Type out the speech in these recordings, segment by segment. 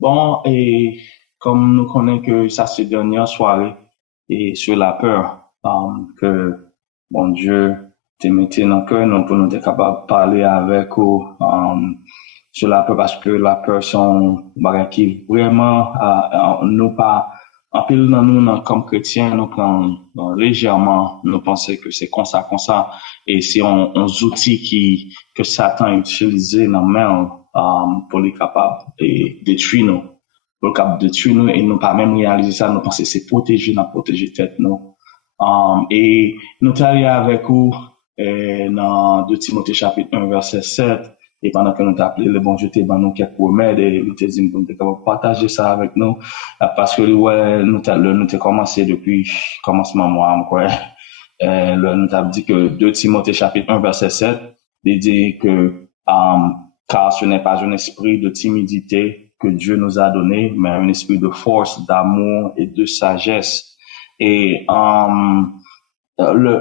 Bon, et comme nous connaissons que ça c'est dernière soirée et sur la peur, que bon Dieu te mette dans le cœur, nous pour nous être capable de parler avec vous sur la peur parce que la peur sont bagay qui vraiment nous pas en pile dans nous comme chrétiens nous prend légèrement nous penser que c'est comme ça et c'est un outil qui que Satan utilisé dans main pour les capables et détruire nous pour le capable détruire nous et nous pas même réaliser ça nous penser c'est protéger tête nous et nous allons avec vous dans 2 Timothée chapitre 1 verset 7 et pendant que nous t'appelons le bon Dieu, ben nous quelques remèdes et nous te dit pour nous partager ça avec nous parce que ouais, nous t'avons commencé depuis commencement mois quoi. Nous t'avons dit que 2 Timothée chapitre 1 verset 7 il dit que car ce n'est pas un esprit de timidité que Dieu nous a donné, mais un esprit de force, d'amour et de sagesse. Et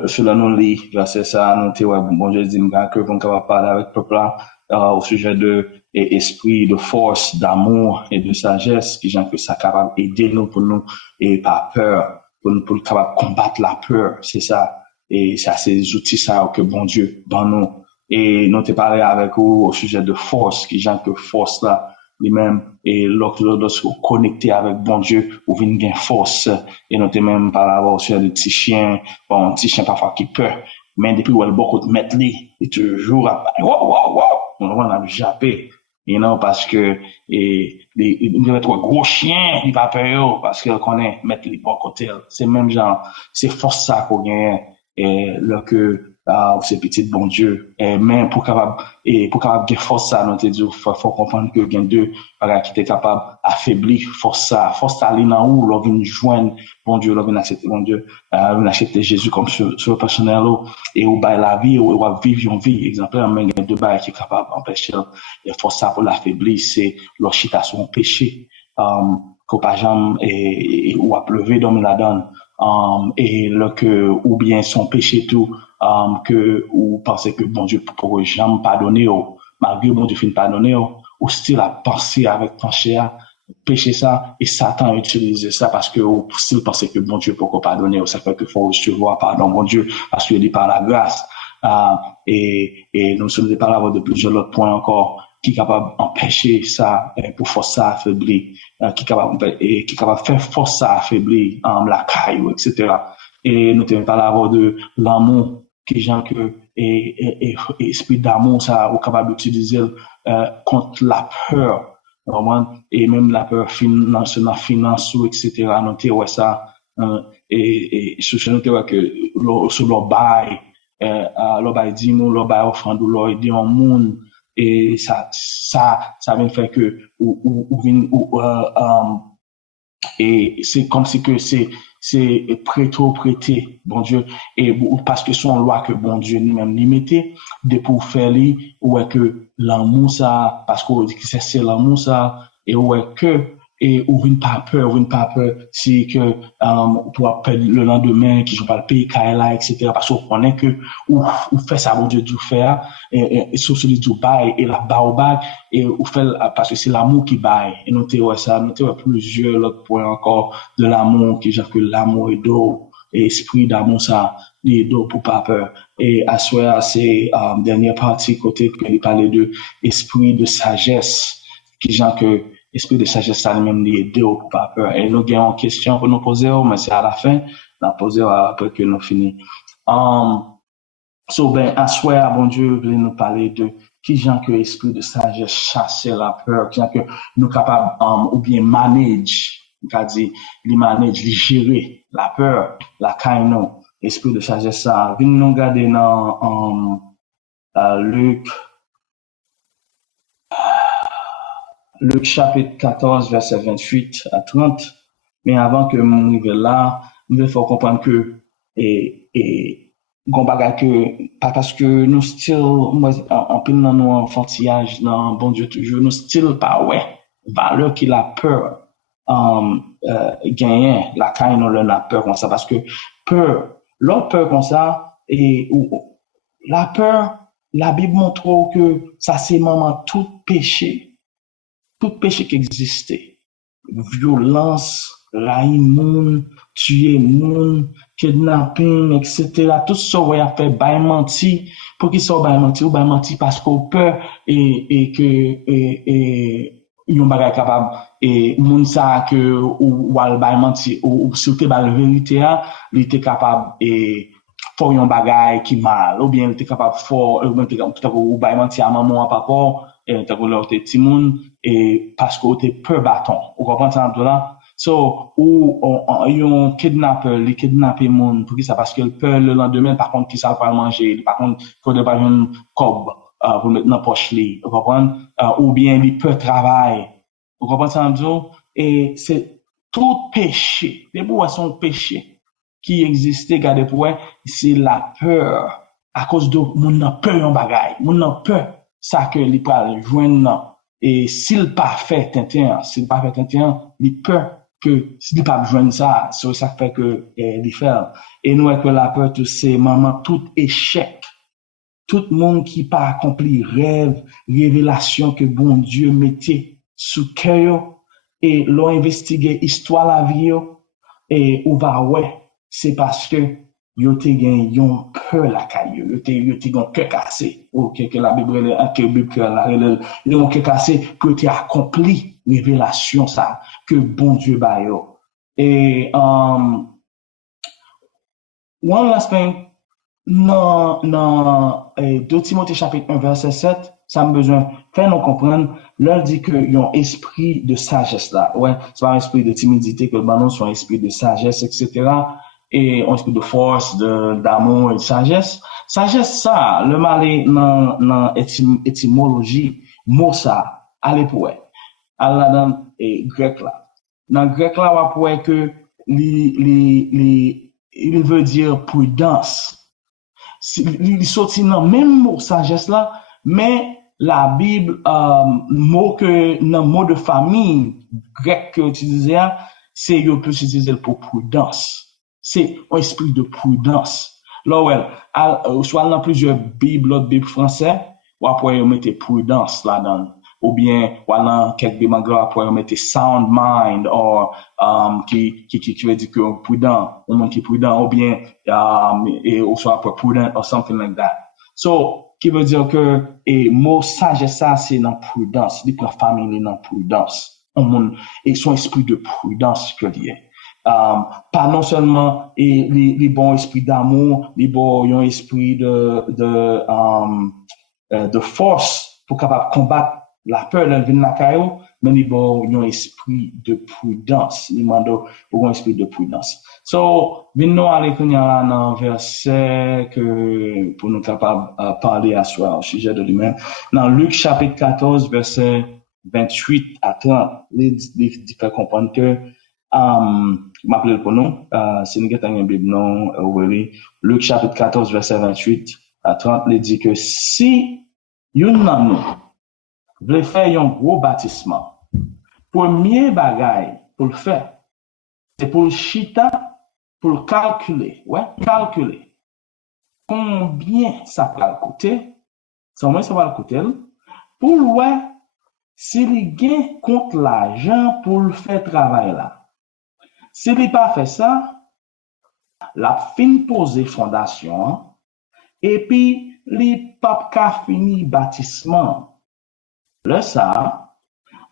sur nous lit verset ça nous te ouais bon Dieu dit que on capable parler avec peuple là au sujet de esprit de force d'amour et de sagesse qui gens que ça capable aider nous pour nous et pas peur pour capable combattre la peur c'est ça et ça c'est les outils ça que bon Dieu dans nous et nous te parler avec vous au sujet de force qui gens que force là lui-même et lorsque connecté avec bon Dieu ou vient gain force et nous te même par rapport sur des petits chiens bon petit chien parfois qui peur mais depuis où elle beaucoup de mettre lui et toujours wow on a jappé you know parce que les trois gros chiens il va peur parce qu'il connaît mettre les bon côté c'est même genre c'est force ça qu'on gagne et là que c'est petit bon Dieu et mais pour capable gagner force ça nous te dit faut comprendre que gain deux bagages qui était capable affaiblir force ça aller dans où l'on vient joindre bon Dieu l'on vient accepter bon Dieu on accepter Jésus comme sur personnel et ou bail la vie ou vivre une vie exemplaire mais il y a deux bagages qui est capable d'empêcher et force ça pour l'affaiblir c'est leur chita son péché qu'on pas jamais ou à pleurer dans la donne et là que ou bien son péché tout que ou pensez que bon Dieu pour jamais pardonner malgré bon Dieu fin pardonner ou style à penser avec pencher à péché ça et Satan a utilisé ça parce que ou style penser que bon Dieu pour pardonner ça fait que faut recevoir pardon bon Dieu parce qu'il est par la grâce et nous sommes par là de plusieurs autres points encore qui est capable d'empêcher ça pour force ça affaiblir qui est capable de faire force ça affaiblir la caille etc et nous sommes par là de l'amour qui gens que esprit d'amour ça ou capable d'utiliser contre la peur vraiment et même la peur finance la finance etc noter ouais ça et sur noter ouais que sur leur bail leur bail dit nous leur bail offrande ou leur aider en monde et ça vient faire que et c'est comme si que c'est prêté bon Dieu et parce que son loi que bon Dieu lui-même limité de pour faire lui ouais que l'amour ça parce qu'on dit que c'est l'amour ça et ouais que et ou une pas peur si que pour perdre le lendemain qui joue pas le pays Kaila etc parce qu'on connaît que ou fait ça bon Dieu du faire et sur celui du bail et la baobab et ou fait parce que c'est l'amour qui baille et nous t'es plusieurs autres points encore de l'amour qui genre que l'amour est d'eau et esprit d'amour ça est d'eau pour pas peur et à soi c'est dernière partie côté que il parlait de esprit de sagesse qui genre que esprit de sagesse ça même est d'eau pour pas peur et nous avons une question pour nous poser mais c'est à la fin la poser après que nous finissons so, ben, à soi, bon Dieu, voulait nous parler de qui gens que esprit de sagesse chasser la peur, qui gens que nous capables, ou bien manage, c'est-à-dire, les manage, les gérer la peur, la kaino, esprit de sagesse ça. Venez nous regarder dans, Luc, Luc chapitre 14, verset 28 à 30. Mais avant que mon arrive là, il faut comprendre que, et, gon bagay que, pas parce que nous still, moi, en pile dans nos enfantillages, dans bon Dieu toujours, nous still pas, ouais, valeur qu'il a peur, gagner, la caille, nous la peur comme ça, parce que peur, l'autre peur comme ça, la peur, la Bible montre que ça c'est vraiment tout péché tout péché qui existait, violence, raï moun, tuer moun, kidnapping, etc. Tout ça, ouais, a fait bay menti. Pour qui ça bay menti? Ou bay menti parce qu'on peur et que, yon bagay capable, et moun sa que, ou al bay menti, ou surtout bay la vérité, il était capable, et, fò yon bagay qui mal, ou bien il était capable fò, ou bien ou bay menti à maman, à papa, et t'as voulu te timoun, et parce que t'es peur bâton. Vous comprenez ça, là? So, ou, yon kidnapper, li kidnapper moun, pour qui ça? Parce que le peur le lendemain, par contre, qui ça va manger, par contre, faut de pas yon cob, pour mettre dans poche li. Vous comprenez? Ou bien, li peur travail. Vous comprenez ça, et c'est tout péché. Les bois sont péché qui existait, regardez pour c'est la peur. À cause de moun nan peur yon bagay. Moun nan peur ça que li pral joindre. Et s'il pas fait tintin, li peur que s'il pas joindre ça, c'est ça fait que li fait. Et nous que la peur tout c'est maman tout échec. Tout monde qui pas accompli rêve, révélation que bon Dieu mettait sous cœur et l'ont investigué histoire la vie et ou va ouais c'est parce que yo te gen yon cœur la caillou yo te gen cœur cassé ou que la Bible que Bible la yon cœur cassé que tu accompli révélation ça que bon Dieu ba yo et one last thing dans 2 Timothée chapitre 1 verset 7 ça me besoin faire nous comprendre leur dit que yon esprit de sagesse là ouais c'est pas un esprit de timidité que le soit un esprit de sagesse etc. Et un esprit de force, d'amour et de sagesse. Sagesse, ça, le mal dans étymologie, mot ça, allez pour Allah dans grec là. Dans grec là, on va pour que il veut dire prudence. Il sorti dans même mot sagesse là, mais la Bible, mot de famille grec que utilisé, c'est il peut utiliser pour prudence. C'est un esprit de prudence. Là, ouais, soit dans plusieurs Bibles, l'autre Bible français, ou après, on mettait prudence là-dedans. Ou bien, ou dans quelques Bibles anglais, après, on mettait sound mind, ou, qui veut dire que prudent, ou monde qui est prudent, ou bien, et, ou soit après prudent, or something like that. So, qui veut dire que, et, mot sagesse, ça, c'est dans prudence. Dit que la famille est dans prudence. Et son esprit de prudence que lié. Pas non seulement les bons esprits d'amour, les bons esprits de force pour capable combattre la peur dans le caillou, mais les bons esprit de prudence, les mandats pour un esprit de prudence. So, venons aller là dans verset que pour nous capable parler à soi au sujet de lui-même. Dans Luc chapitre 14 verset 28 à 30, il fait comprendre que m'appelle pour nous, si nous avons une Bible, non, Luc chapitre 14, verset 28 à 30, il dit que si yon nan nous veut faire un gros bâtiment, premier bagay pour le faire, c'est pour le chita, pour le calculer, calculer combien ça va coûter, combien ça va coûter, pour le s'il gagne contre l'argent pour le faire travail là. S'il n'a pas fait ça, la fin poser fondation, et puis, les pas fini bâtiment. Là, ça,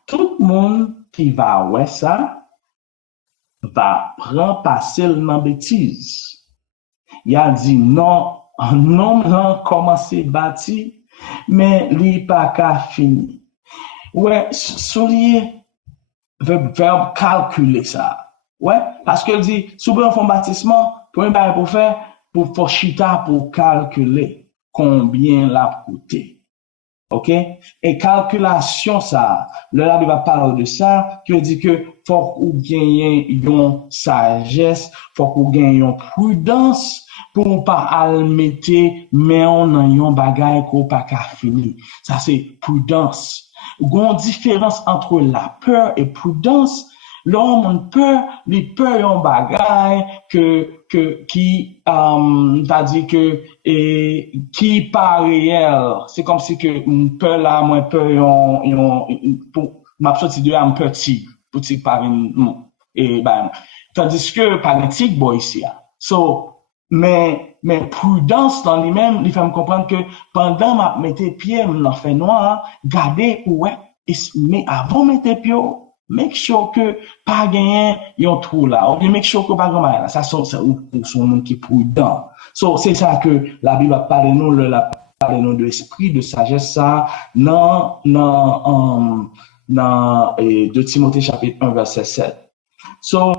tout le monde qui va ouais ça, va prendre passer dans bêtise. Il a dit non, non, commencer bâti, mais les pas fini. Ouais, soulier, verbe calculer ça. Ouais, parce qu'elle dit, souvent, on fait un bâtiment, pour un bail pour faire, pour chita, pour calculer combien l'a coûté. OK? Et calculation, ça, là, il va parler de ça, qui veut dire que faut qu'on gagne une sagesse, faut qu'on gagne une prudence, pour ne pas almettre, mais on a un bagay qu'on pas qu'à finir. Ça, c'est prudence. Il y a une différence entre la peur et prudence. L'homme a peur, les peurs ont bagay qui c'est-à-dire que qui pas réel. C'est comme si que peur là, moins peur m'a sorti de un petit par et ben, tandis que par un tigre boy ici. So, mais prudence dans lui-même, il fait me comprendre que pendant ma mettre pied dans fait noir, garder ouais, mais avant mettre pied, make sure que pas gagner yon trou là, ou bien make sure que pas gagner là. Ça sont monde qui prudent. So, c'est ça que la Bible a parlé nous, la parlé nous de l'esprit de sagesse ça dans 2 Timothée chapitre 1 verset 7. So,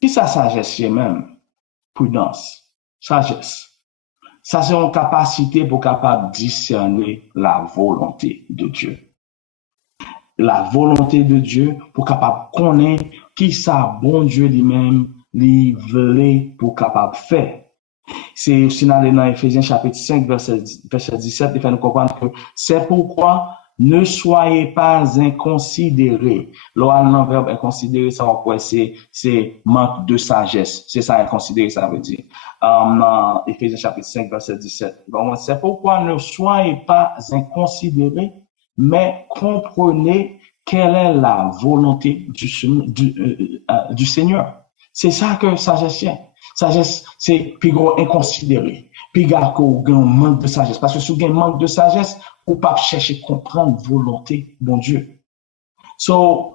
qui ça sagesse même? Prudence, sagesse. Ça, c'est une capacité pour capable discerner la volonté de Dieu. La volonté de Dieu pour capable connaître qui ça bon Dieu lui-même lui voulait pour capable faire. C'est aussi dans Éphésiens chapitre 5 verset 17, il fait nous comprendre que c'est pourquoi ne soyez pas inconsidérés. Le verbe inconsidéré, ça va c'est manque de sagesse. C'est ça inconsidéré, ça veut dire. Dans Éphésiens chapitre 5 verset 17. Donc, c'est pourquoi ne soyez pas inconsidérés, mais comprenez quelle est la volonté du Seigneur. C'est ça que sagesse est. Sagesse, c'est plus gros inconsidéré. Puis gars qu'on manque de sagesse. Parce que si vous avez un manque de sagesse, ou pas chercher à comprendre volonté, bon Dieu. So,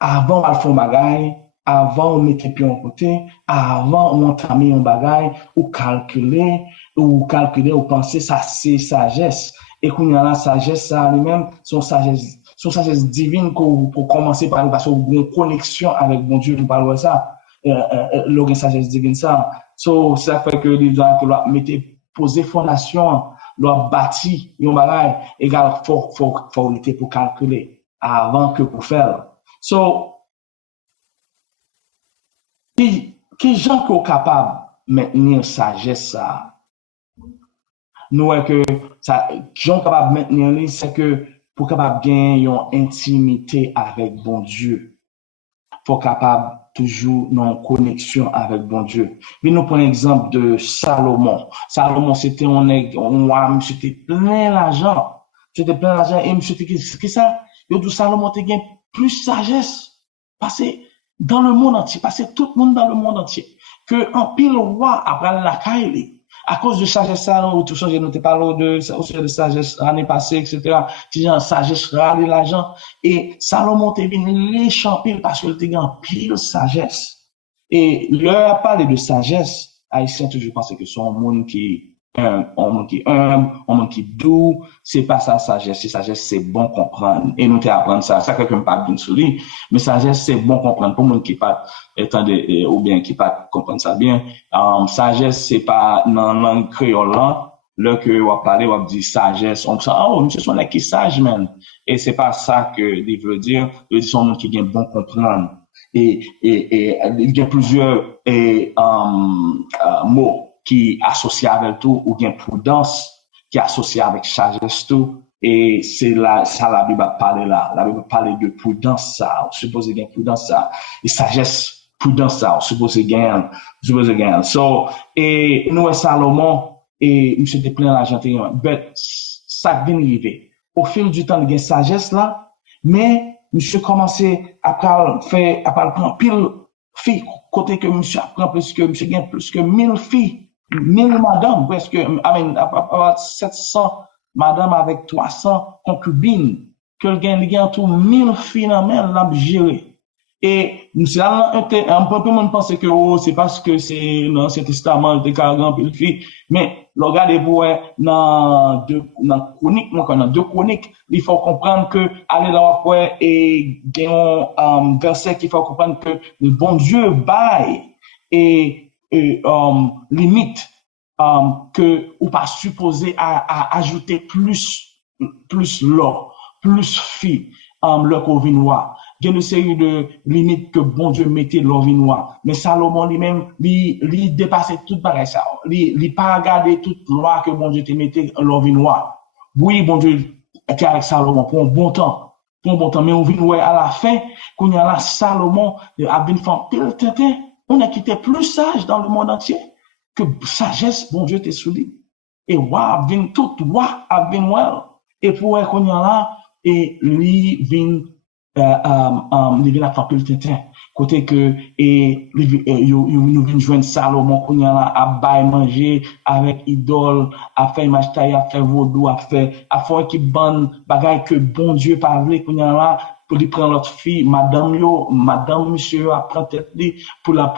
avant de faire un bagage, avant de mettre pied en côté, avant d'entamer un bagage, ou calculer, ou penser, ça c'est sagesse. Et quand il y a la sagesse, ça lui-même, son sagesse divine pour commencer par parce qu'on a une connexion avec bon Dieu, nous parlons de ça. L'organe sagesse divine ça. So, ça fait que les gens qui mettent poser fondation, leur bâti, yon bagay, égal, faut l'été pour calculer avant que pour faire. So, qui gens qui sont capables de maintenir sagesse ça? Nous, que ça, qui sont capables de maintenir, c'est que pour capable gagner une intimité avec bon Dieu, faut capable toujours dans connexion avec bon Dieu. Mais nous prenons l'exemple de Salomon. Salomon, c'était un homme, c'était plein d'argent. C'était plein d'argent. Et monsieur, qu'est-ce que ça? Il dit Salomon, tu as plus sagesse. Parce que dans le monde entier, parce que tout le monde dans le monde entier, que un pile roi après la caille, à cause de sagesse, ça, ou tout ça, j'ai noté parlé de sagesse l'année passée, etc. Qui dit sagesse râle l'argent. Et Salomon t'est venu les champions parce qu'il était en pile sagesse. Et leur a parlé de sagesse, Haïtien toujours pensé que c'est un monde qui un monde qui humble, un monde qui doux, c'est pas ça sagesse, sagesse c'est bon comprendre. Et nous t'apprendre ça, ça quelqu'un pas bien sur lui, mais sagesse c'est bon comprendre pour monde qui pas étendez ou bien qui pas comprendre ça bien. Sagesse c'est pas dans langue créole là, là que on parler on dit sagesse, on dit oh monsieur son qui sage même. Et c'est pas ça que il veut dire, il dit son monde qui vient bon comprendre. Et il y a plusieurs mots qui associé avec tout, ou bien prudence, qui est associé avec sagesse tout. Et c'est là, ça la Bible parle là. La Bible parle de prudence ça, on suppose qu'il y a prudence ça. Et sagesse, prudence ça, on suppose qu'il y a. So, et nous, Salomon, et nous sommes plein d'argent, mais ça vient arriver. Au fil du temps, il y a sagesse là, mais monsieur commençait à prendre pile filles, côté que monsieur apprend monsieur gagne plus que 1000 filles. 1000 madame, presque, à 700 madame avec 300 concubines, que le gain tout 1000 filles dans l'a géré. Et nous un peu monde penser que oh, c'est parce que c'est dans l'Ancien Testament de 40 pile filles, mais regardez pour dans chronique, dans 2 chroniques, il faut comprendre que aller là après et un verset qu'il faut comprendre que le bon Dieu baille et limite que ou pas supposé à ajouter plus l'or, plus filles le convinoir. Il y a une série de limites que bon Dieu mettait l'or vinoir. Mais Salomon lui-même, lui dépassait toute bagaille ça. Il pas regardé toute loi que bon Dieu te mettait l'or vinoir. Oui, bon Dieu était avec Salomon pour un bon temps. Mais on vient à la fin, quand il y a là, Salomon a bien fait on a quitté plus sage dans le monde entier que sagesse, bon Dieu t'es soumis. et wa vin tout wa a vin well et pour qu'on y a là et lui vin li vin la frappé le tetin côté que et nous vin joindre Salomon qu'on y a là à bail manger avec idole à faire image taille à faire vaudou à faire qui bonne bagaille que bon Dieu parler qu'on y a là pour lui prendre l'autre fille madame monsieur apprend tête pour la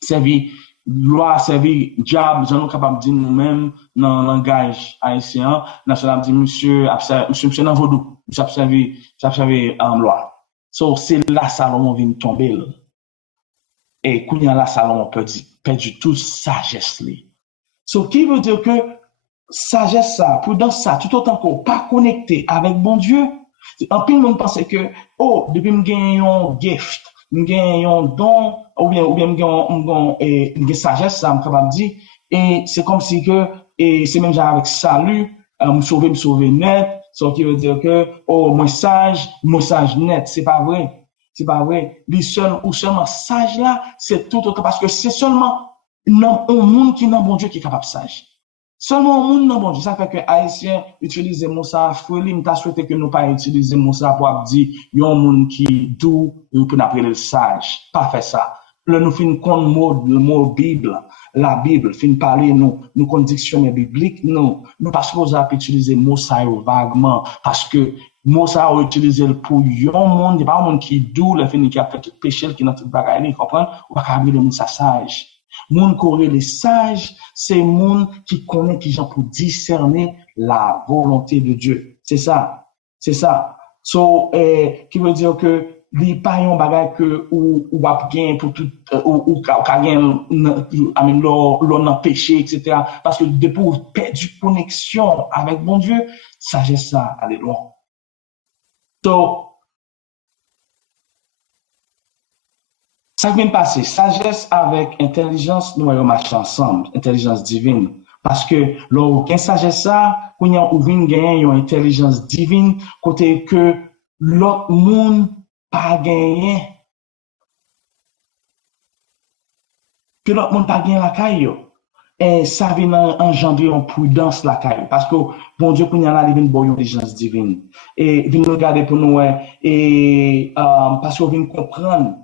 servir loi servir diable j'en capable dire nous même dans langage haïtien national dit monsieur dans vaudou ça servi loi so c'est là Salomon vient tomber et kounya là Salomon perdu toute sagesse li so qui veut dire que sagesse ça prudence ça tout autant qu'on pas connecté avec bon Dieu en pile monde pense que oh depuis me gagne un gift me gagne un don ou bien me gagne une sagesse ça me capable dire et c'est comme si que et c'est même genre avec salut me sauver net ce qui veut dire que oh moi sage net c'est pas vrai les seul ou seulement sage là c'est tout autre parce que c'est seulement non un monde qui n'a bon Dieu qui est capable sage seulement un monde non bon Dieu ça fait que haïtien utiliser mot ça freli m'ta souhaité que nous pas utiliser mot ça pour dire yon monde qui doux pour appeler le sage pas faire ça là nous fin kon le mot Bible la Bible fin parler nous kon dictionnaire biblique nous pas supposé utiliser mot ça vaguement parce que mot ça utiliser pour yon monde il pas un monde qui doux le fin qui a fait péché qui dans toute bagaille comprendre ou pas appeler le monde ça sage moun coré les sages c'est moun qui connaît qui gens pour discerner la volonté de Dieu c'est ça so qui veut dire que li pa yon bagay que ou wap gen pour tout ou ka gen amen lo nan péché etc. parce que depuis ou perdu connexion avec bon Dieu sagesse ça aller loin so ça vient de passer sagesse avec intelligence nous allons marcher ensemble intelligence divine parce que lorsqu'on sagesse ça qu'on y a ou vinn gagner une intelligence divine côté que l'autre monde pas gagner que l'autre monde pas gagner la caille et ça vient engendrer une prudence la caille parce que bon Dieu qu'on y a là il vient bon intelligence divine et vient regarder pour nous et parce qu'on vient comprendre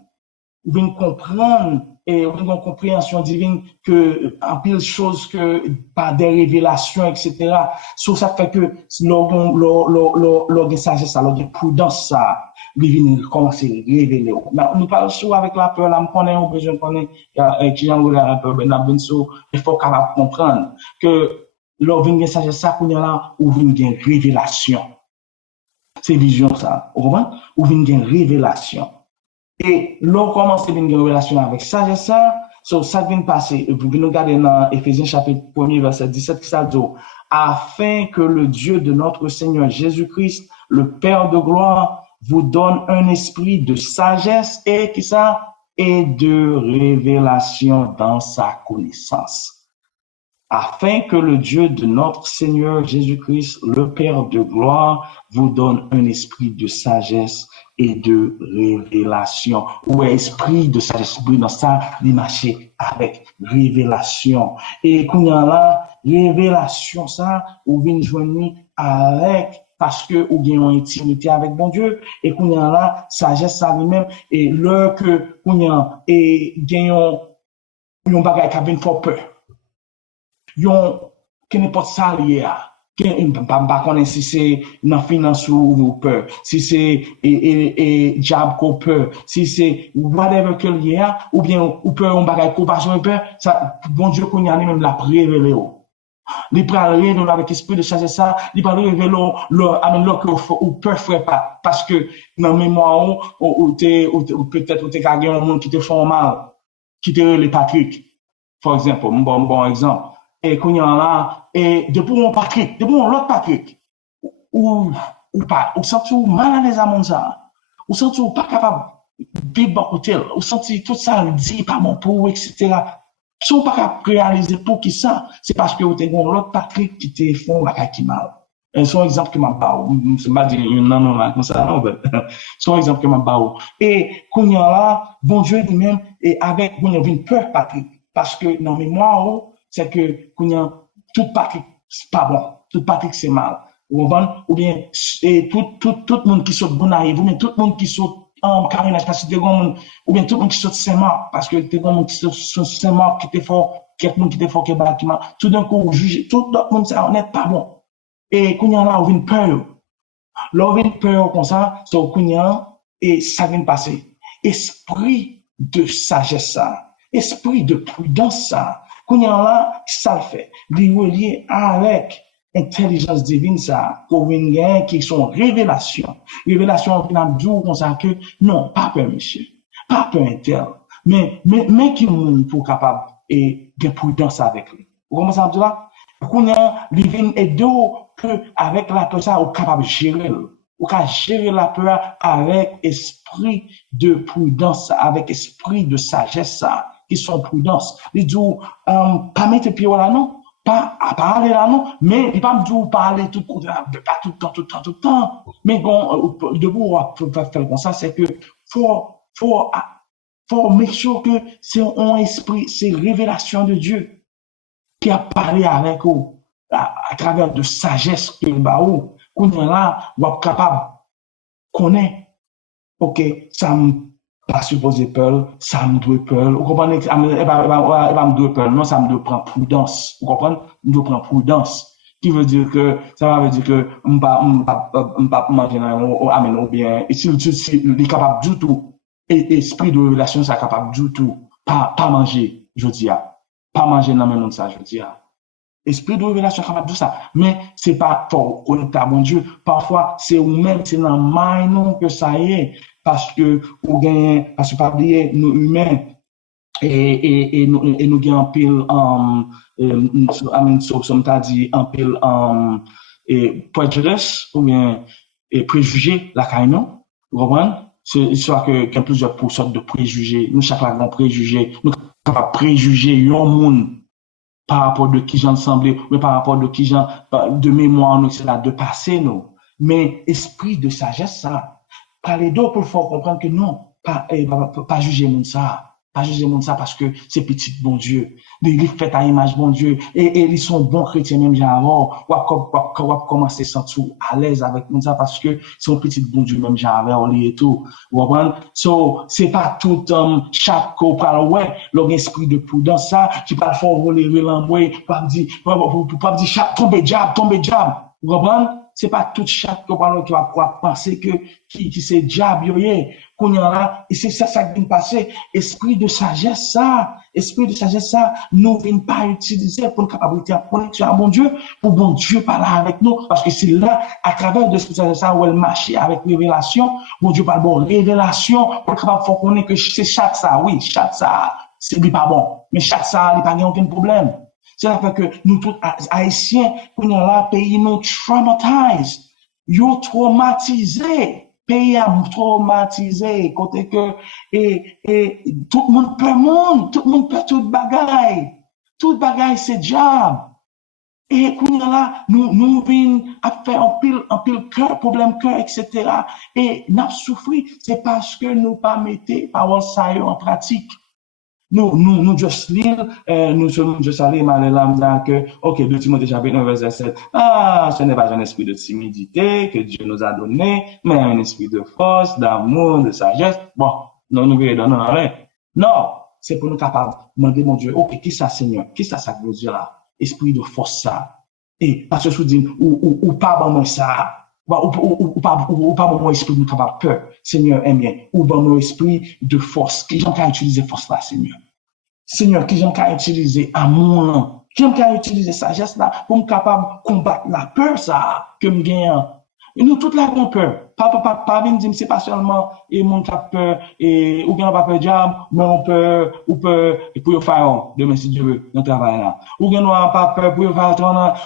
et on a une compréhension divine que en pile choses que par des révélations etc. Sur ça fait que l'orgue sagesse ça l'orgue prudence ça divine commence à révéler nous parlons sur avec la peur là me connaît on besoin connaît qui j'en regarde un peu ben bien sûr il faut capable comprendre que l'orgue sagesse ça qu'on y a là ou une révélation c'est vision ça vous comprenez ou une révélation. Et l'on commence à avoir une relation avec sagesse, ça vient passer. Vous venez regarder dans Éphésiens chapitre 1er, verset 17, qui ça dit, afin que le Dieu de notre Seigneur Jésus-Christ, le Père de gloire, vous donne un esprit de sagesse et qui ça, et de révélation dans sa connaissance. Afin que le Dieu de notre Seigneur Jésus-Christ, le Père de gloire, vous donne un esprit de sagesse et de révélation. Ou esprit de sagesse, dans ça, il marcher avec révélation. Et qu'on y a là, révélation, ça, ou vient joindre avec, parce que ou gagne une intimité avec bon Dieu, et qu'on y a là, sagesse, ça lui-même, et l'heure que qu'on y a, et gagne un bagage qui a bien fort peur. Yon qui n'est pas salier pas connaître si c'est dans finance ou peur si c'est job qu'on peur si c'est whatever que il y a ou bien ou peur on bagage compassion peur ça bon Dieu qu'on y a même la révéler li parler nous avec esprit de changer ça li parler révéler amen là que ou peur ferait pas parce que dans mémoire ou peut-être ou t'es gagné un monde qui te font mal qui te les Patrick par exemple bon exemple et qu'on y a là et depuis mon Patrick depuis mon l'autre Patrick ou pas ou senti mal à l'aise à mon ça ou senti pas capable vivre bon côté ou senti tout ça dit pas bon pour etc. sont pas capable réaliser pour qui ça c'est parce que vous avez l'autre Patrick qui te font la qui mal un son exemple que m'a pas c'est pas dire non comme ça non son exemple que m'a pas et qu'on y a là bon Dieu lui-même et avec bon une peur Patrick parce que dans mémoire c'est que tout Patrick c'est pas bon, tout Patrick c'est mal. Ou bien tout le monde qui saute bon arrive, ou bien tout le monde qui saute en carrément parce que ou bien tout le monde qui saute Saint-Marc parce que t'es monde qui saute Saint-Marc qui était fort, quelqu'un qui était fort qui est bâtiment, tout d'un coup juge tout le monde ça n'est pas bon. Et qu'on y a là on vient peur. Là on vient peur comme ça, so qu'on y a et ça vient passer. Esprit de sagesse ça, esprit de prudence ça, qu'on y a là ça le fait. Lié avec intelligence divine ça, pour venir qui sont révélations. Révélations qui n'a dit comme ça que non, pas peur monsieur, pas peur intel, mais qui nous pour capable et de prudence avec lui. Vous commencez à dire là? Qu'on a living et d'eau que avec la peur ça, on capable de gérer. On peut gérer la peur avec esprit de prudence, avec esprit de sagesse ça, qui sont prudence. Il dit pas mettre pied là non. Pas à parler là non, mais il pas me dire parler tout pas tout le temps, tout le temps, tout le temps. Mais bon, debout, on va faire comme ça, c'est que faut make sure que c'est un esprit, c'est révélation de Dieu qui a parlé avec vous à travers de sagesse que bah ou qu'on est là, on est capable connaître, ok, ça me pas supposé peur, ça me doit peur. Vous comprenez? Ça me doit peur. Non, ça me doit prendre prudence. Vous comprenez? Me doit prendre prudence. Qui veut dire que, ça veut dire que, pas manger, ou bien, et si, il est capable du tout, et esprit de relation, ça capable du tout, pas manger, je dis, pas manger dans le même ça, je dis, esprit de révélation capable de ça. Mais c'est pas pour connecter à mon Dieu. Parfois, c'est vous-même, c'est dans le non que ça y est. Parce que, parce que pas oublier, nous humains, et nous gagnons en pile, comme t'as dit, en pile, prejudice, ou bien, préjugés, la caille, vous comprenez? C'est histoire que, qu'il y a plusieurs sortes de préjugés. Nous, chaque fois, préjugés, nous, capables préjuger, yon monde, par rapport de qui j'en semblais, mais par rapport de qui j'en, de mémoire, nous, c'est là, de passé, nous. Mais esprit de sagesse, ça, parler d'eau pour faire comprendre que non, pas juger mon ça. Pas juger mon ça parce que c'est petit bon Dieu. Il fait à image bon Dieu. Et ils sont bons chrétiens même j'avais. Ou commencer à se sentir à l'aise avec mon ça parce que c'est un petit bon Dieu même j'avais et tout. Vous comprenez? So, c'est pas tout, chaque copral, ouais, l'esprit de prudence ça, qui parle fort voler l'emboué, pas me dire chaque tomber diable. Vous comprenez? C'est pas tout chaque copral qui va pouvoir penser que, qui c'est diable, qu'on y a là, et c'est ça qui vient passer. Esprit de sagesse, ça, nous ne pas utiliser pour une capacité à connexion à bon Dieu, pour bon Dieu parler avec nous, parce que c'est là, à travers de ce ça, où elle marche avec révélation, bon Dieu parle bon, révélation, pour capable de connaître que c'est chaque ça, oui, chaque ça, c'est pas bon, mais chaque ça, il n'y a pas aucun problème. C'est la fait que nous tous haïtiens, qu'on a là, pays nous traumatisés, yo traumatisés. Pays a traumatisé, côté que, et tout le monde peut tout bagaille, c'est diable. Et qu'on a là, nous venons à faire un pile cœur, problème cœur, etc. Et n'a souffri, c'est parce que nous pas mettez parole ça en pratique. Nous just lire, nous sommes juste allés mal là, que, ok, 2 Timothée chapitre 1, verset 7. Ah, ce n'est pas un esprit de timidité que Dieu nous a donné, mais un esprit de force, d'amour, de sagesse. Bon, nous verrons dans rien. Non, c'est pour nous capables de demander, mon Dieu, ok, qui ça, Seigneur? Qui ça veut dire là? Esprit de force ça. Et, parce que je vous dis, ou pas, bon, ça. Ou pas mon esprit nous capable peur, Seigneur, aime bien, ou bon mon esprit de force, qui j'en qu'à utiliser force là, Seigneur, qui j'en qu'à utiliser amour là, qui j'en qu'à utiliser sagesse là, pour me capable combattre la peur ça, que me gagne. Et nous, toute la grande peur. Pas venir dire, c'est pas seulement, et mon cap peur, et, ou bien on pas peur diable, mais on peut, et pour faire, demain si Dieu veut, dans le travail là. Ou bien on pas peur pour faire,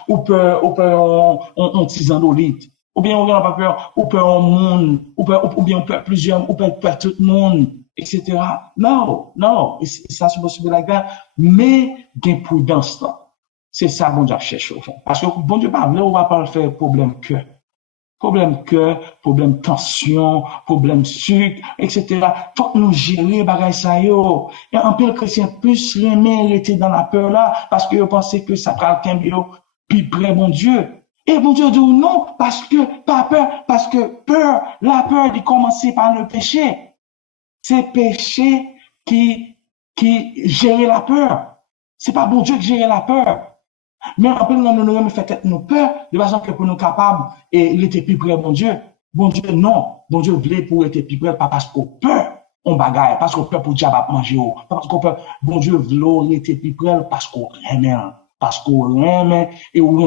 ou on 6 ans d'olite. Ou bien on n'a pas peur, ou peur au monde, ou bien on peur plusieurs, ou peur tout le monde, etc. Non, et ça c'est possible like that, mais gain prudence là. C'est ça bon Dieu cherche au fond. Parce que bon Dieu pas, là on va pas faire problème que. problème cœur, problème tension, problème sucre, etc. Faut que nous gérer bagay ça yo. Et un peu chrétien plus aimer rester dans la peur là, parce que vous pensez que ça prend quelqu'un yo, puis près mon Dieu. Et mon Dieu dit non, parce que, pas peur, parce que peur, la peur de commencer par le péché. C'est péché qui gère la peur. C'est pas bon Dieu qui gère la peur. Mais en plus, nous fait tête nous peur, de façon que pour nous capables, et il était plus près, bon Dieu. Bon Dieu, non. Bon Dieu voulait pour être plus près, pas parce qu'on peur, on bagaille, parce qu'on peur pour diable à manger, pas parce qu'on peur. Bon Dieu voulait être plus près, parce qu'on aimait, parce qu'on aimait, et ou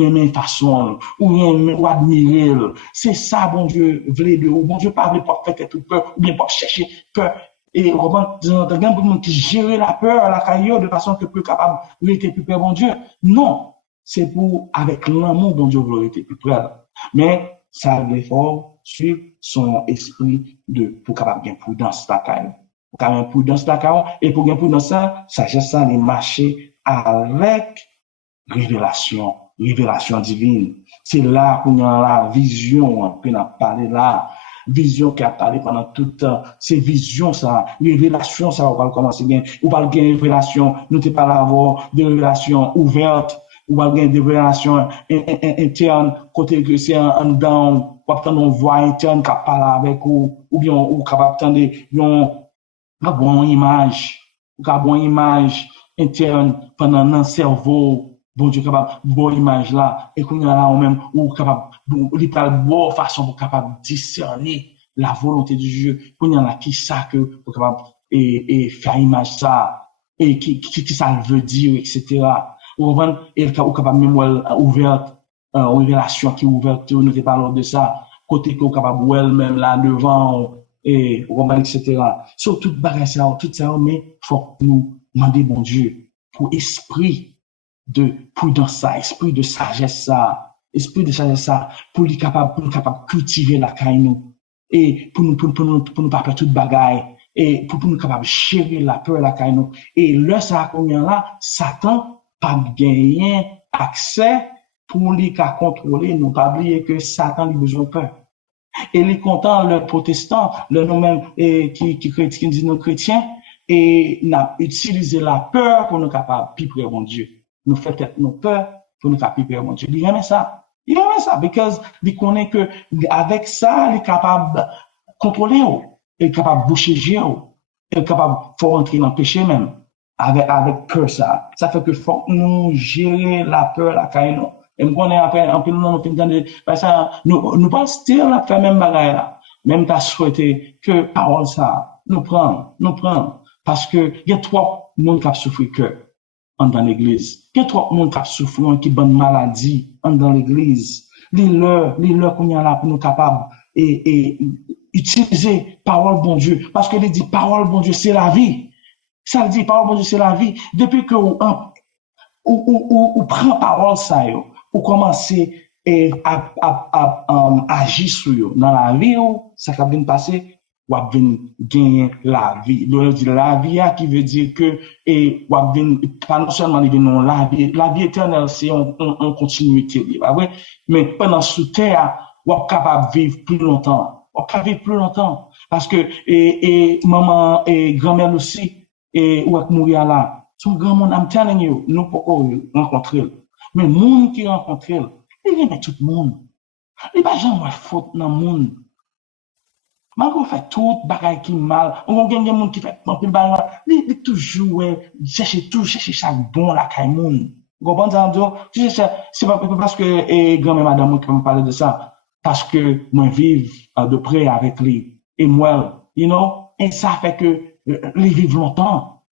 aimait façon, ou aimait, ou admirer. C'est ça, bon Dieu voulait de vous. Bon Dieu pas voulait pas faire tout peur, ou bien pas chercher peur. Et vraiment, il y a beaucoup de monde qui gère la peur à la carrière de façon que plus capable d'être plus près, bon Dieu. Non, c'est pour, avec l'amour, bon Dieu, vous être plus près. Mais ça a l'effort sur son esprit de, pour capable gagner prudence la carrière. Pour capable prudence la carrière, et pour gagner prudence ça, sagesse ça, les marcher avec révélation divine. C'est là qu'on a la vision, qu'on a parlé là, vision qui a parlé pendant tout le temps. C'est vision, ça, révélation, ça, on va commencer bien. On va gagner révélation, nous t'es pas là avoir des révélations ouvertes, on va gagner des révélations internes, côté que c'est un down, ou attendre une voix interne qui parle avec ou bien, ou capable attendre une bonne image, une bonne image interne pendant un cerveau, bon Dieu capable bonne image là et qu'on a là même ou capable il parle bonne façon pour capable discerner la volonté du Dieu qu'on y a là qui ça que pour capable et faire image ça et qui ça veut dire etc. ou et capable même ouverte une relation qui est ouverte nous te parlons de ça côté que capable même là devant et etc. Sur toute bagage ça tout ça mais faut nous demander bon Dieu pour esprit de prudence ça, esprit de sagesse ça, pour lui capable, cultiver la caille nous, et pour nous pas faire toute bagaille, et pour nous capable gérer la peur la caille nous. Et là, ça qu'on là, Satan pas gagné accès pour lui contrôler, nous pas oublier que Satan a besoin de peur. Et les contents, les protestants, le nous-mêmes, qui disent nos chrétiens, et n'a utilisé la peur pour nous capables de prier mon Dieu. Nous fait peut-être nos peurs pour nous capables de prier mon Dieu. Il aime ça. Il aime ça, parce qu'il connaît que avec ça, il est capable de contrôler, il est capable de boucher, il est capable de rentrer dans le péché même. Avec peur ça. Ça fait que faut nous gérer la peur, la caille, et nous connaissons après, un peu nous finissons parce que nous pas still à faire même bagaille là. Même t'as souhaité que parole ça, nous prendre. Parce que, il y a trois monde qui souffrent que, dans l'église. Il y a trois monde qui souffrent, qui bonne maladie, dans l'église. Les leurs qu'on y a là pour nous capables, et utiliser parole bon Dieu. Parce que il dit parole bon Dieu, c'est la vie. Ça dit parole bon Dieu, c'est la vie. Depuis que ou prend parole ça, ou commencer à agir sur eux. Dans la vie, ça va bien passer, ou à bien gagner la vie. Donc, dit la vie, qui veut dire que, et, ou à bien, pas non seulement la vie éternelle, c'est en continuité, pas vrai? Mais pendant sous terre, ou à capable de vivre plus longtemps. Ou capable vivre plus longtemps. Parce que, et maman, et grand-mère aussi, et, ou à mourir là. Son grand monde, I'm telling you, nous pouvons rencontrer. Mais le monde qui rencontre, il aime tout le monde. Il n'y a pas jamais faute dans le monde. Malgré fait tout bagaille qui mal, on gagne des monde qui fait un peu mal, il toujours chercher chaque bon la caille monde. Vous comprenez ça? C'est pas parce que grand-mère madame qui me parler de ça, parce que moi vive de près avec lui et moi, et ça fait que les vivent longtemps.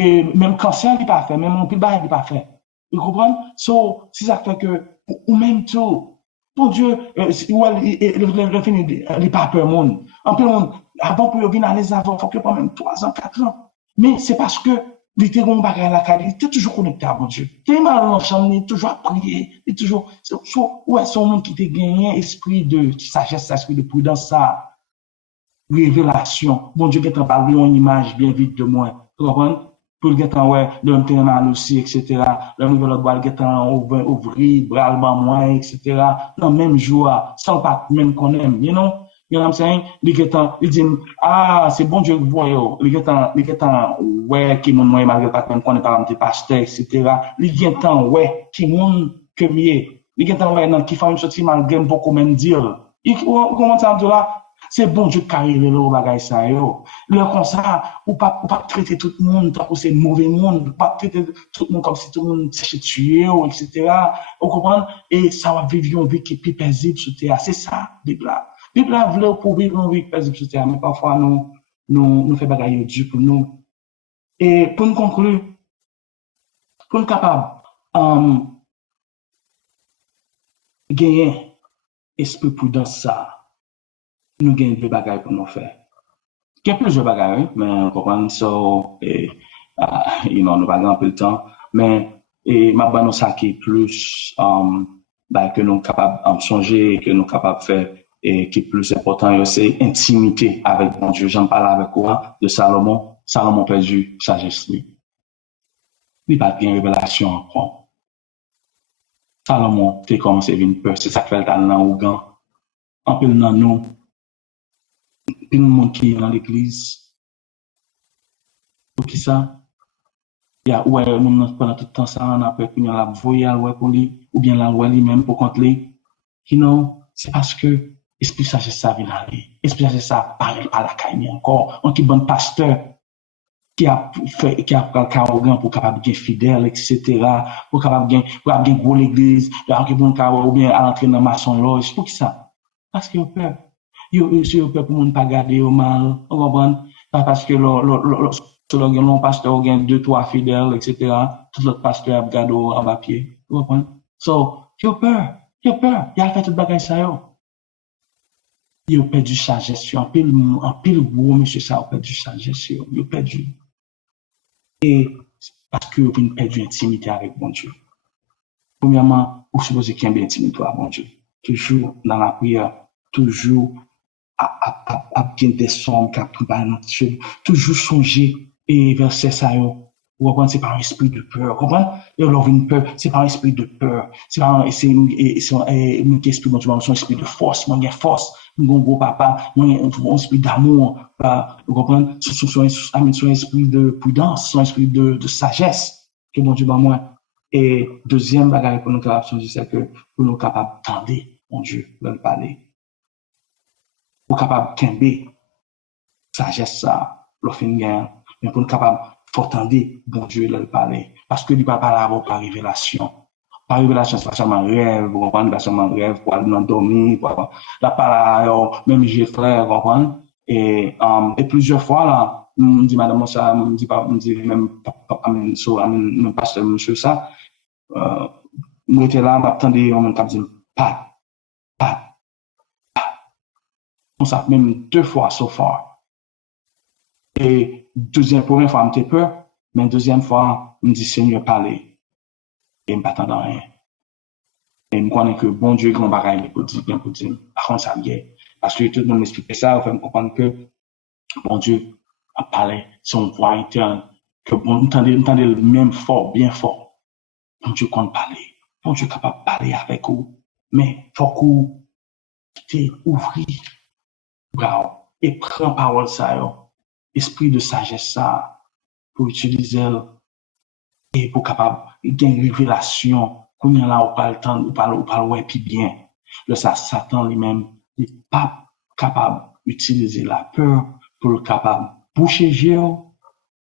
Et même cancer, il n'est pas fait, même mon pile il n'est pas fait. Vous comprenez? So, c'est ça fait que, ou même tout, pour Dieu, le fini, il n'est pas peur monde. En plus, avant pour venir à les avoir, il faut que pas même 3 ans, 4 ans. Mais c'est parce que, il était bon bagage à la qualité, il est toujours connecté à mon Dieu. Il est mal dans la chambre, il est toujours à prier, il est toujours, ouais, c'est un monde qui t'a gagné, esprit de sagesse, esprit de prudence, ça, révélation. Bon Dieu, qui t'a parlé en image bien vite de moi. Vous comprenez? pour le guetan, ouais, de l'homme mal aussi, etc. Le nouvel autre le guetan ouvrir, bras le moins, etc. Dans le même jour, sans pas même qu'on aime, you know? You know what I'm saying? Le guetan, il dit, ah, c'est bon Dieu que vous voyez, le guetan, ouais, qui mon moi, malgré pas qu'on est pas un pasteur, etc. Le guetan, ouais, qui mon que mieux. Le guetan, ouais, non, qui fait une sortie malgré beaucoup même dire. Comment ça, là? C'est bon Dieu qui arrive le bagage ça yo. Le comme ça, ou pas traiter tout le monde comme si c'est mauvais monde, ou pas traiter tout le monde comme si tout le monde s'est tué, etc. Vous comprenez? Et ça va vivre une vie qui est plus paisible sur terre. C'est ça, Bible là. Bible là voulait pour vivre une vie paisible sur terre, mais parfois nous fait bagaille dur pour nous. Et pour nous conclure, pour nous capable gagner esprit prudence ça, nous gagnons des bagailles pour nous faire. Il y a plusieurs bagages, mais on comprend ça, et, nous pas grand peu de temps, mais, et, ma banque ça qui est plus, que nous capables de changer, que nous capables de faire, et qui est plus important, c'est intimité avec mon Dieu. J'en parle avec quoi? De Salomon. Salomon perdu sagesse, lui. Il n'a pas de révélation encore. Salomon, t'es commencé à venir peur, c'est ça qui fait le talent au gant. En plus, dans nous, puis le monde qui est dans l'église, pour qui ça? Il y a, ouais, pendant tout le temps, ça, on a peur qu'il y a la voyelle, ouais, pour lui, ou bien la loi lui-même pour contre lui. You know, c'est parce que, esprit sagesse ça vient aller. Esprit sagesse ça parle à la caille encore. On qui bon pasteur, qui a fait, qui a pris arrogant pour capable de fidèle, etc. Pour capable de gros l'église, qui bon ou bien à entrer dans maçon loge. Pour qui ça? Parce qu'il a peur. Il a peur pour ne pas garder au mal. On comprend? Pas parce que selon un pasteur, il y a 2-3 fidèles, etc. Tout l'autre pasteur a gardé en bas pied. Vous comprenez? So, il a peur. Il a peur. Il a fait tout le bagage ça. Il a perdu sagesse. En pile gros, monsieur, ça a perdu sagesse. Il a perdu. Et parce que vous avez perdu intimité avec mon Dieu. Premièrement, vous supposez qu'il y a une intimité avec mon Dieu. Toujours dans la prière, toujours à bien des sommes qui a notre Dieu. Toujours songer et verset ça, vous comprenez, c'est par un esprit de peur. Vous comprenez? Et alors, une peur, c'est par un esprit de peur. C'est par un esprit de force, mon force. Mon gros papa, mon esprit d'amour, vous comprenez? Son esprit de prudence, son esprit de sagesse que mon Dieu bat moi. Et deuxième bagage pour nous capables de changer, c'est que pour nous capables d'entendre mon Dieu, de parler. Pour nous capables de sagesse ça, le fin mais pour nous capables faut entendre bon Dieu de parler. Parce que il ne peut pas avoir par révélation. Par révélation, c'est pas seulement rêve, vous comprenez, pas seulement rêve pour aller dormir, la parole, même j'ai frère, vous comprenez. Et plusieurs fois, là, me dit madame ça, me dit même pasteur, monsieur ça, moi j'étais là, m'attendais, on m'a dit, pas. On s'est même 2 fois so far. Et première fois, j'étais peur, mais deuxième fois, je me dis, Seigneur, parlez. Et je ne m'attendais à rien. Et je connais que bon Dieu, grand bagaille, pour dire, par contre, ça vient. Parce que tout le monde m'expliquait ça, on fait me comprendre que bon Dieu a parlé, son voix interne, que bon, entendez le même fort, bien fort. Bon Dieu compte parler. Bon Dieu est capable de parler avec vous. Mais il faut que vous ouvrez, bravo, et prendre parole ça, esprit de sagesse ça, pour utiliser et pour capable gagner une révélation. Quand il y a là, on parle le temps, on parle ouais, puis bien. Le Satan lui-même n'est pas capable d'utiliser la peur pour le capable boucher géo,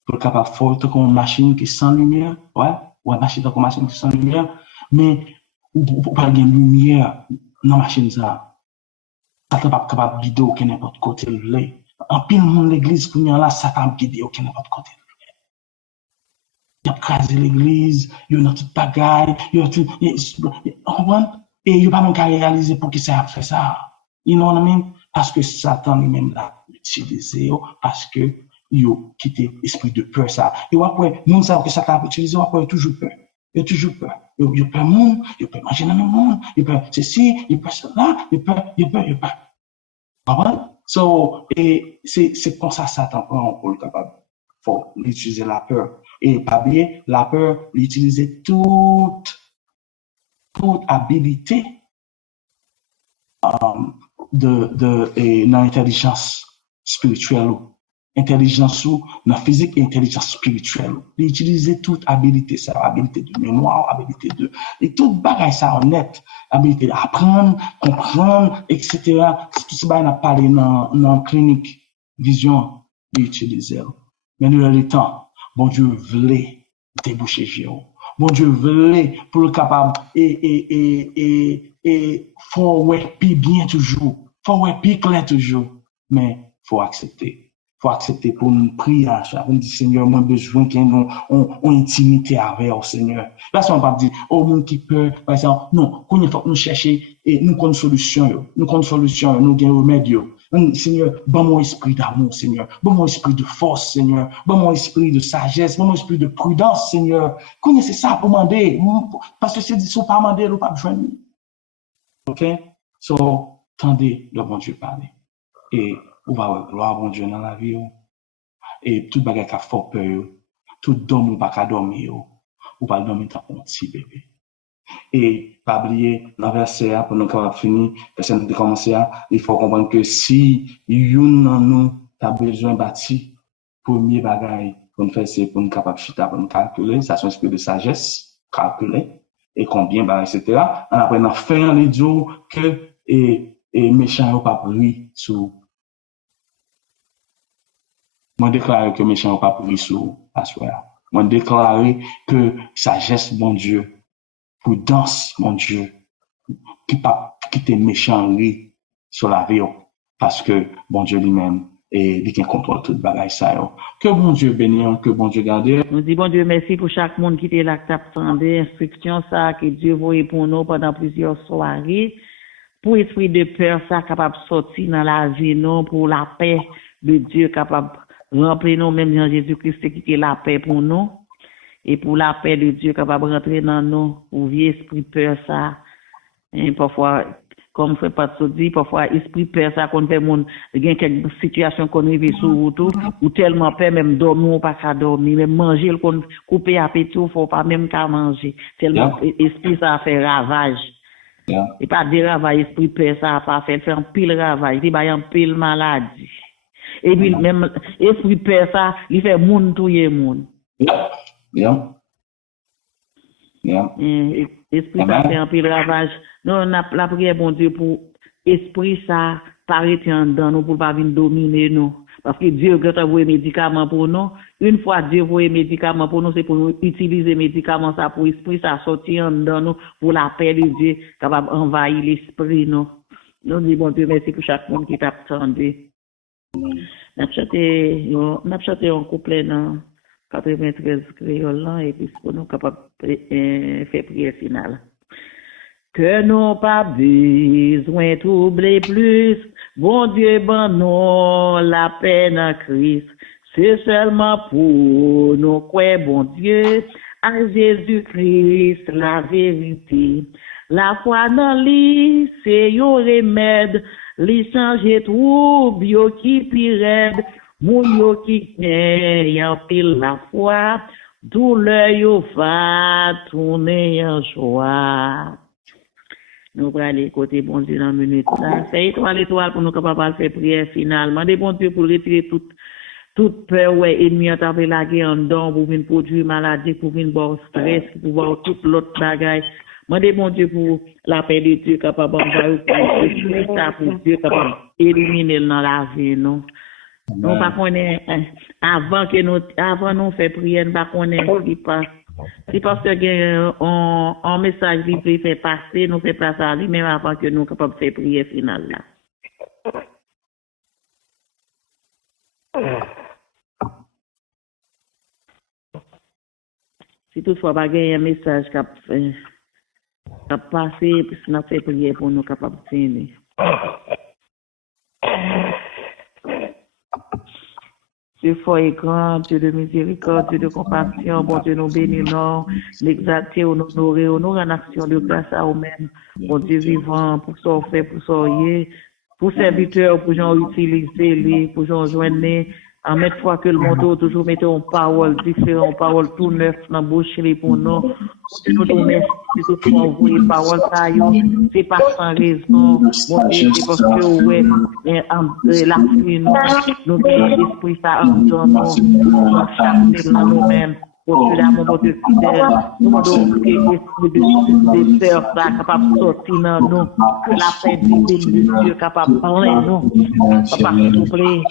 pour le capable faire comme une machine qui sans lumière, ouais, machine comme une machine qui sans lumière, mais ou pas de lumière dans la machine ça. Satan pas capable de guider aucun n'importe côté le. En pile monde l'église pour là, Satan guider aucun n'importe côté. Il a crasé l'église, il y a toute bagaille, il y a tout, on comprend? Et il n'y a pas même qu'à réaliser pour qui ça a fait ça. You know what I mean? Parce que Satan lui-même l'a utilisé, parce que il a quitté l'esprit de peur ça. Et après, nous savons que Satan a utilisé, après, il a toujours peur. Il a toujours peur. Il a peur monde, il a peur manger dans le monde, il a peur ceci, il a peur cela, il a peur. Comprends? So, et c'est comme ça Satan prend pour le capable. Faut utiliser la peur. Et pas oublier, la peur, utiliser toute habilité dans l'intelligence spirituelle, intelligence ou dans physique et intelligence spirituelle. Utiliser toute habilité, ça, habilité de mémoire, habilité de, et toute bagaille ça honnête, habilité d'apprendre, comprendre, etc. Tout ça, on a parlé dans la clinique vision d'utiliser. Mais nous, le temps, bon Dieu voulait déboucher Géo. Bon Dieu voulait pour le capable et faut ouais puis bien toujours. Faut ouais puis clair toujours. Mais faut accepter. Faut accepter pour nous prier à ça. On dit Seigneur, moi besoin qu'on on intimité avec au Seigneur. Là, on va pas dire, oh, monde qui peut, par exemple, non, qu'on il faut que nous chercher et nous connaissons solution, nous connaissons solution, nous gagnons remède. Seigneur, bon mon esprit d'amour, Seigneur. Bon mon esprit de force, Seigneur. Bon mon esprit de sagesse. Bon mon esprit de prudence, Seigneur. Connaissez ça pour demander. Parce que si vous pas demander, vous pas besoin. OK? So, tendez le bon Dieu parler. Et vous va avoir gloire bon Dieu dans la vie. Et tout bagage qui a fort peur. Tout dormir ou pas dormir. Ou pas dormir tant qu'on petit bébé. Et pas oublier, dans le verset, pour nous avoir fini, verset de commencer, il faut comprendre que si une dans nous a besoin de bâtir, premier bagage pour nous faire, c'est pour nous capable de pour nous calculer, ça c'est un esprit de sagesse, calculer, et combien, etc. En apprenant à faire les jours que, et méchant n'a pas pris sous. Moi, déclare que méchant n'a pas pris sous, à soi. Moi, déclare que sagesse, bon Dieu, prudence, mon Dieu, qui pas quitter méchant sur la vie, parce que bon Dieu lui-même et il contrôle toute bagaille ça. Que bon Dieu bénisse, que bon Dieu garde. Nous disons bon Dieu merci pour chaque monde qui était là, qui t'attendait, instruction ça que Dieu voyait pour nous pendant plusieurs soirées, pour esprit de peur ça capable de sortir dans la vie non, pour la paix de Dieu capable de remplir nous même Jean Jésus-Christ qui était la paix pour nous. Et pour la paix de Dieu capable de rentrer dans nous, pour vieux esprit peur ça, et parfois, comme fait pas de dit, parfois esprit peur ça qu'on fait monde, il y a quelques situations qu'on vit sur route, ou tellement peur même dormir ou pas qu'à dormir, même manger, qu'on couper appétit, faut pas même qu'à manger, tellement esprit ça a fait ravage. Et pas de ravage, esprit peur ça a pas fait un pile ravage, il y a un pile maladie. Et puis même esprit peur ça, il fait monde touyer monde. Yeah. Esprit ça fait un peu de ravage. Nous, on a la prière, bon Dieu, pour esprit ça, paraître en dedans nous, pour pas venir dominer nous. Parce que Dieu, quand il voit médicaments pour nous, une fois Dieu voit médicaments pour nous, c'est pour nous utiliser médicaments ça, pour esprit ça sortir en dedans nous, pour la paix de Dieu, capable d'envahir l'esprit nous. Nous disons, bon Dieu, merci pour chaque monde qui t'a attendu. N'a chanté un couplet dans 93 créole et puis pour nous capables faire prière finale. Que nous pas besoin troubler plus, bon Dieu ban nous la peine en Christ. C'est seulement pour nous croire, bon Dieu, à Jésus-Christ la vérité. La foi dans lui, c'est un remède, lui changer tout, bio qui pire. Moun yo qui en pile la foi, douleur yo va tourner en joie. Nous allons aller côté bon Dieu dans une minute là. C'est étoile pour nous capables de faire prière finale. Mandez bon Dieu pour retirer toute peur ouais ennemi a tapé la guerre en dedans pour venir produire maladie, pour venir boire stress, pour voir toute l'autre bagaille. Mandez bon Dieu pour la paix de Dieu capable d'envoyer ça pour Dieu capable éliminer dans la vie non. Nous pas connaît avant nous faire prière, nous pas connaît si parce que un message qui fait passer, nous fait passer à lui même avant que nous capable faire prière finale là. Si toutefois pas un message qui a passé puis nous fait prière pour nous capable de finir. Dieu fort et grand, Dieu de miséricorde, Dieu de compassion, bon Dieu nous bénit, nous l'exalter, nous honorer, nous rendre action de grâce à nous-mêmes, bon Dieu vivant, pour ça fait, pour ça y est, pour serviteur, pour gens utiliser, pour gens joindre, En même fois que le monde toujours mettait une parole différente, une parole tout neuf dans la bouche pour nous. Nous nous merci pour envoyer parole ça c'est pas sans raison. Mon Dieu, c'est parce que ouais, la pluie nous l'esprit ça en nous chaque dans nous-mêmes. Pour cela, mon bon Dieu fidèle, nous demandons que l'esprit de peur soit capable de sortir dans nous, que la paix divine de Dieu capable de parler nous. Papa, s'il vous plaît,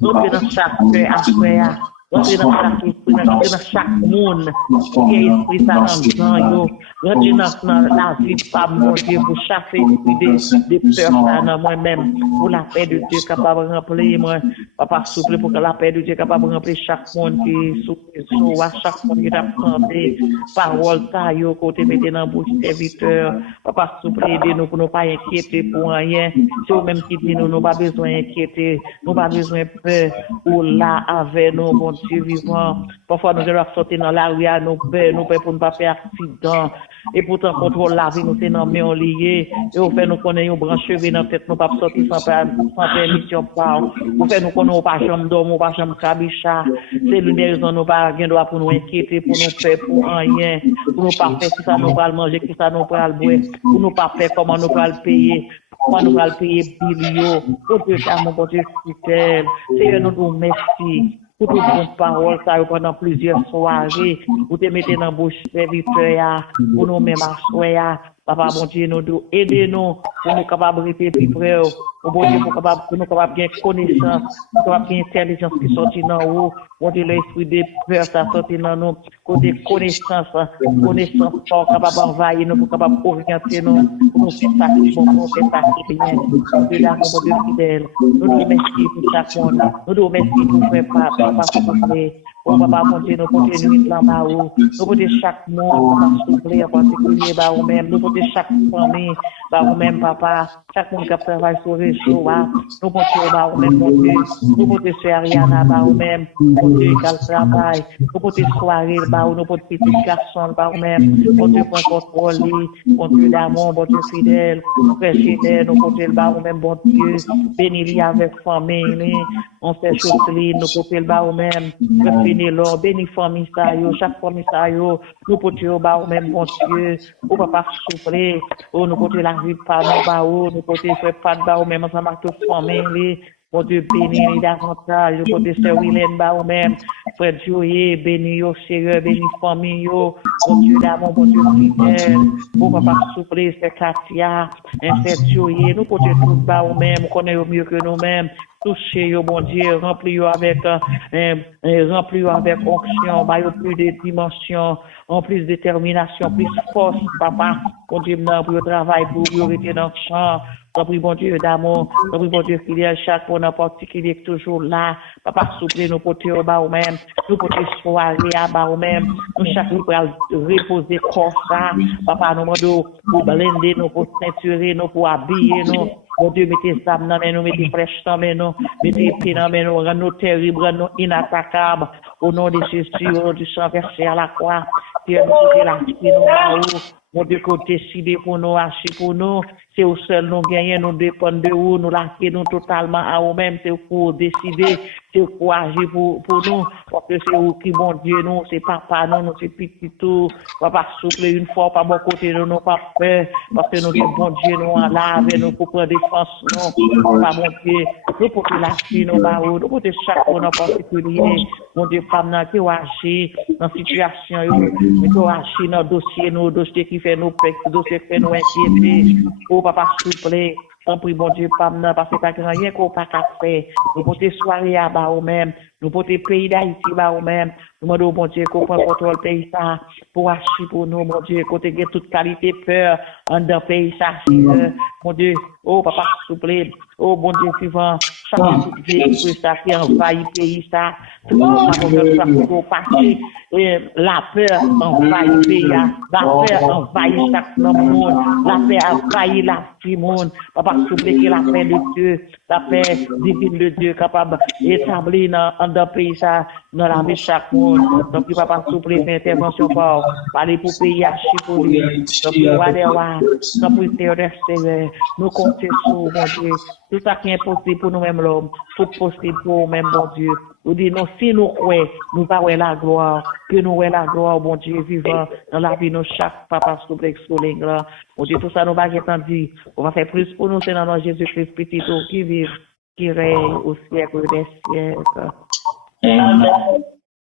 nous dans chaque cœur après. Rentrez dans chaque esprit, rentrez dans chaque monde, qui est esprit ça dans rentrez dans la vie de femme, mon Dieu, pour chasser l'esprit de peur ça dans moi-même, pour la paix de Dieu capable de remplir moi, papa souple pour que la paix de Dieu capable de remplir chaque monde qui est sous chaque monde qui a santé, parole ça, yo, côté mettez dans bouche serviteur, papa souple aidez-nous pour ne pas inquiéter pour rien, c'est vous-même qui dit nous, nous pas besoin d'inquiéter, nous pas besoin de peur, ou là avec nous, mon Dieu vivant. Parfois, nous devons sortir dans la rue, nous peur pour ne pas faire accident. Et pourtant, contrôle la vie, nous sommes dans main liés. Et au fait, nous connaissons une branche cheveux dans la tête, nous pas sortir sans permission. Au fait, nous connaissons pas chambre d'homme, pas chambre cabicha. C'est l'une des raisons, nous pas droit pour nous inquiéter, pour nous faire pour rien, pour nous pas faire qui ça nous va manger, qui ça nous va boire, pour nous pas faire comment nous va le payer. Comment nous allons payer bilio, pour Dieu, mon Dieu, fidèle. Seigneur, nous vous remercions. Pour toutes vos paroles, ça pendant plusieurs soirées, vous te mettez dans la bouche serviteur, pour nous mêmes à papa, mon Dieu, nous aidez-nous pour nous capables de répéter près, pour bon Dieu, pour nous capables de gagner connaissance, pour capables de gagner intelligence qui sortit dans nous, mon Dieu, l'esprit de peur, ça sortit dans nous, côté connaissance, pour capable d'envahir nous, pour capable d'orienter nous, pour nous faire ça qui bon, pour nous faire ça qui bien. Dieu, là, mon Dieu fidèle, nous nous remercions pour chaque monde, nous nous remercions pour faire papa, s'il vous plaît. Oh, papa, mon Dieu, nous continuons de l'en nous porter chaque monde, papa, s'il vous plaît, en particulier, bah, ou même, nous porter chaque famille, bah, ou même, papa, chaque monde qui travaille sur les réseau, bah, nous porter, bah, ou même, mon Dieu, nous porter sur Ariana, bah, ou même, mon Dieu, qui travaille, nous porter soirée, bah, ou nous porter petit garçon, bah, ou même, mon Dieu, pour contrôler, mon Dieu d'amour, mon Dieu fidèle, frère fidèle, nous porter, bah, ou même, bon Dieu, bénis-les avec famille, on fait chose, nous porter, bah, ou même, bénis bénis famille ça yo, chaque famille ça yo, nous portons ba ou même bon Dieu, ou papa souffler, ou nous portons la vie pas ba ou, nous portons fait pas ba ou même ensemble avec toute famille, bon Dieu bénis davantage, nous portons sœur Wilène ba ou même, frère Joye, bénis yo Seigneur, bénis famille yo, bon Dieu d'amour, bon Dieu fidèle, ou papa souffler, c'est Katia, frère Joye, nous portons tout ba ou même, nous connaissons mieux que nous-mêmes. Toucher yo bon Dieu, remplis avec onction, bah yo plus de dimension, en plus de détermination, plus force, papa, bon Dieu, pour le travail, pour rester dans le champ, prie bon Dieu d'amour, prie bon Dieu qu'il y a chaque monde en particulier toujours là, papa souple nous porter au bas ou même, nous porter soirée à bas ou même, nous chaque jour pour reposer corps ça, papa nous demandons pour blender nous, pour ceinturer nous, pour habiller nous. Bon Dieu, mettez ça dans nous, mettez flèche dans nous, mettez pied dans nous, rends-nous terribles, rends-nous inattaquables. Au nom de Jésus, au nom du sang versé à la croix, Dieu nous donne la vie, nous là-haut. Mon Dieu, qu'on décide pour nous, agir pour nous, c'est au seul nous gagner, nous dépendons de vous, nous lâcher nous totalement à vous-même, c'est pour décider, c'est pour agir pour nous, parce que c'est vous qui, bon Dieu, nous, c'est papa, nous, c'est petit tout, papa souple une fois, pas bon côté, nous, nous pas peur, parce que nous, c'est bon Dieu, nous, en lave, nous, pour prendre défense, nous, pas bon Dieu, nous, pour que lâcher nous, nous, pour que chaque monde en particulier, mon Dieu, pas nous, qui agir dans la situation, mais qui agir dans le dossier qui fait nous peur, dossier qui fait nous inquiéter, oh, papa, s'il vous plaît, on prie, bon Dieu, pas maintenant, parce que pas rien qu'on pas qu'à faire. Nous porter soirée à bas ou même, nous porter pays d'Haïti bas ou même, nous demandons, bon Dieu, qu'on prend contrôle pays ça, pour acheter pour nous, bon Dieu, côté de toute qualité peur, en dans pays ça, mon Dieu, oh, papa, s'il vous plaît, oh, bon Dieu, suivant, chaque véhicule ça qui envahit pays ça, tout le monde passer, la peur envahit pays, la peur envahit chaque monde, la peur envahit la vie monde, papa, s'il vous plaît, que la paix de Dieu, la paix divine de Dieu, capable d'établir dans le pays ça, dans la vie de chaque monde. Donc, papa, s'il vous plaît, fait intervention pour parler pour pays acheter pour lui. Donc, nous allons nous comptons sur, mon Dieu, tout ça qui est possible pour nous-mêmes, l'homme. tout possible pour même, bon Dieu. Nous dit, non, si nous croyons, nous pas la gloire, que nous voyons la gloire, bon Dieu, vivant dans la vie, nous, chaque papa, souplex, soling, là. Bon Dieu, tout ça, nous va dit, on va faire plus pour nous, c'est dans Jésus-Christ, petit, qui vive, qui règne au siècle des siècles. Amen.